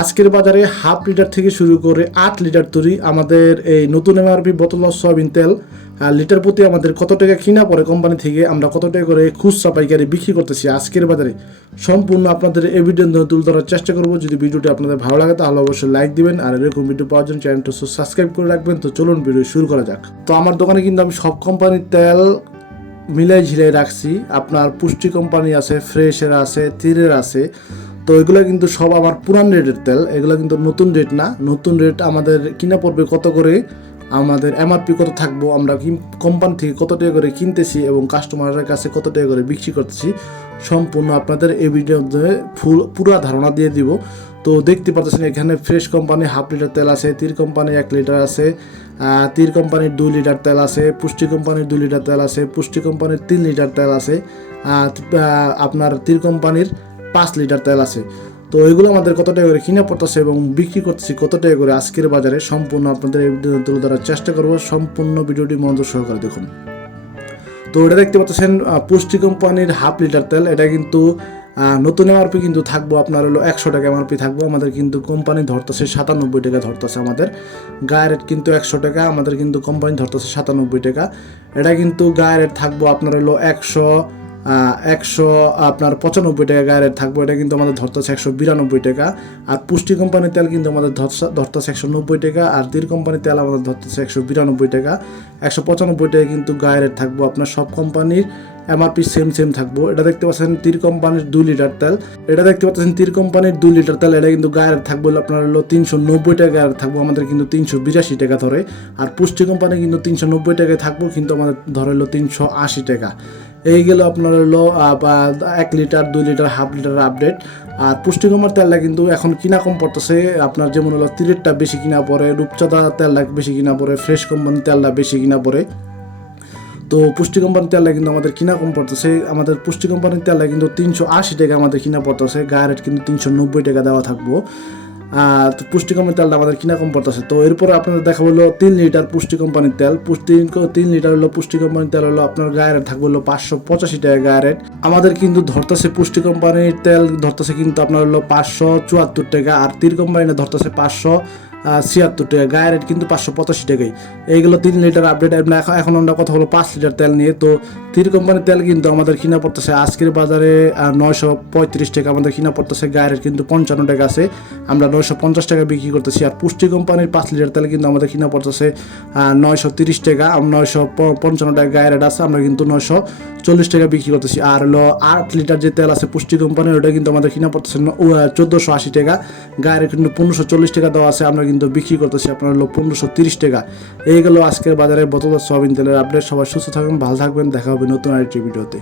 আজকের বাজারে half litre থেকে শুরু করে আট লিটার তৈরি আমাদের এই নতুন এমআরপি বোতল সয়াবিন তেল। লিটার প্রতি আমাদের কত টাকা কিনা পরে কোম্পানি থেকে আমরা কত টাকা করে খুচরা পাইকারি বিক্রি করতেছি আজকের বাজারে। সম্পূর্ণ আপনাদের এভিডেন্স তুলে ধরার চেষ্টা করব। যদি ভিডিওটি আপনাদের ভালো লাগে, তাহলে অবশ্যই লাইক দিবেন। আর এরকম ভিডিও পাওয়ার জন্য চ্যানেলটা সাবস্ক্রাইব করে রাখবেন। তো চলুন ভিডিও শুরু করা যাক। তো আমার দোকানে কিন্তু আমি সব কোম্পানির তেল মিলাই ঝিলাই রাখছি। আপনার পুষ্টি কোম্পানি আছে ফ্রেশের আছে, তীরের আছে। তো এগুলো কিন্তু সব আবার পুরান রেটের তেল, এগুলো কিন্তু নতুন রেট না। নতুন রেট আমাদের কিনা পড়বে কত করে, আমাদের এমআরপি কত থাকব, আমরা কোম্পানি থেকে কত টাকা করে কিনতেছি এবং কাস্টমারের কাছে কত টাকা করে বিক্রি করতেছি, সম্পূর্ণ আপনাদের এই ভিডিওতে ফুল, পুরা ধারণা দিয়ে দিব। তো দেখতে পাচ্ছেন এখানে ফ্রেশ কোম্পানি হাফ লিটার তেল আছে তীর কোম্পানি এক লিটার আছে তীর কোম্পানির দুই লিটার তেল আছে, পুষ্টি কোম্পানির দুই লিটার তেল আছে, পুষ্টি কোম্পানির তিন লিটার তেল আছে আপনার তীর কোম্পানির পাঁচ লিটার তেল আছে। তো এগুলো আমাদের কত টাকা করে কিনে পড়তেছে এবং বিক্রি করতেছি কত টাকা করে আজকের বাজারে সম্পূর্ণ আপনাদের তুলে ধরার চেষ্টা করব। সম্পূর্ণ ভিডিওটি মনোযোগ সহকারে দেখুন। তো এটা দেখতে পাচ্ছেন পুষ্টি কোম্পানির হাফ লিটার তেল। এটা কিন্তু নতুন এমআরপি কিন্তু থাকব, আপনার হলো একশো টাকা এমআরপি থাকব। আমাদের কিন্তু কোম্পানি ধরতেছে সাতানব্বই টাকা ধরতেছে আমাদের। গায়ের রেট কিন্তু একশো টাকা, আমাদের কিন্তু কোম্পানি ধরতেছে সাতানব্বই টাকা। এটা কিন্তু গায়ের রেট থাকব আপনার হলো একশো একশো, আপনার পঁচানব্বই টাকা গায়ের রেট থাকব, এটা কিন্তু আমাদের ধরতেছে একশো বিরানব্বই টাকা। আর পুষ্টি কোম্পানির তেল কিন্তু আমাদের ধরতেছে একশো নব্বই টাকা। আর তীর কোম্পানির তেল আমাদের ধরতেছে একশো বিরানব্বই টাকা। একশো পঁচানব্বই টাকা কিন্তু গায়ের রেট থাকব, আপনার সব কোম্পানির এমআরপি সেম সেম থাকব। এটা দেখতে পাচ্ছেন তীর কোম্পানির দুই লিটার তেল। এটা দেখতে পাচ্ছেন তীর কোম্পানির দুই লিটার তেল, এটা কিন্তু গায়ের থাকব আপনার হলো তিনশো নব্বই টাকা থাকব, আমাদের কিন্তু তিনশো বিরাশি টাকা ধরে। আর পুষ্টি কোম্পানি কিন্তু তিনশো নব্বই টাকায় থাকব, কিন্তু আমাদের ধরে হলো তিনশো আশি টাকা। এই গেল আপনার হলো এক লিটার, দুই লিটার, হাফ লিটার আপডেট আর পুষ্টিকমার তেলটা কিন্তু এখন কিনা কম পড়তেছে। আপনার যেমন হলো তিরেরটা বেশি কিনা পড়ে, রূপচাঁদা তেলটা বেশি কিনা পড়ে, ফ্রেশ কোম্পানির তেলটা বেশি কিনা পড়ে। তো পুষ্টি কোম্পানির তেলটা কিন্তু আমাদের কিনা কম পড়তেছে। আমাদের পুষ্টি কোম্পানির তেলটা কিন্তু তিনশো আশি টাকা আমাদের কিনা পড়তেছে। গায়ের রেট কিন্তু তিনশো নব্বই টাকা দেওয়া থাকব। তো পুষ্টি তেলটা আমাদের কিনা কম পড়তেছে। তো এরপরে আপনাদের দেখা হলো তিন লিটার পুষ্টি কোম্পানির তেল। পুষ্টি তিন লিটার হলো পুষ্টি কোম্পানির তেল হলো আপনার গায়ে রেট থাকবে হলো পাঁচশো পঁচাশি টাকা গায়ে রেট। আমাদের কিন্তু ধরতেছে পুষ্টি কোম্পানির তেল, ধরতেছে কিন্তু আপনার হলো পাঁচশো চুয়াত্তর টাকা। আর তীর কোম্পানিটা ধরতেছে পাঁচশো ছিয়াত্তর টাকা, গায়ের রেট কিন্তু পাঁচশো পঁচাশি টাকাই। এইগুলো তিন লিটার আপডেট এখন আমরা কথা হলো পাঁচ লিটার তেল নিয়ে। তো তীর কোম্পানির তেল কিন্তু আমাদের কিনা পড়তেছে আজকের বাজারে নয়শো পঁয়ত্রিশ টাকা আমাদের কিনা পড়তেছে গায়ের রেট কিন্তু পঞ্চান্ন টাকা আছে। আমরা নয়শো পঞ্চাশ টাকা বিক্রি করতেছি। আর পুষ্টি কোম্পানির পাঁচ লিটার তেল কিন্তু আমাদের কিনা পড়তেছে নয়শো তিরিশ টাকা। নয়শো পঞ্চান্ন টাকা গায়ের রেট আছে, আমরা কিন্তু নয়শো চল্লিশ টাকা বিক্রি করতেছি। আর হলো আট লিটার যে তেল আছে পুষ্টি কোম্পানির ওটা কিন্তু আমাদের কিনা পড়তেছে চোদ্দোশো আশি টাকা। গায়ের কিন্তু পনেরোশো চল্লিশ টাকা দেওয়া আছে, আমরা কিন্তু বিক্রি করতেছে, আপনার হলো পনেরোশো তিরিশ টাকা। এই গেল আজকের বাজারে বোতল, সোয়াবিন তেলের আপডেট সবাই সুস্থ থাকবেন ভালো থাকবেন, দেখা হবে নতুন আরেকটি ভিডিওতে।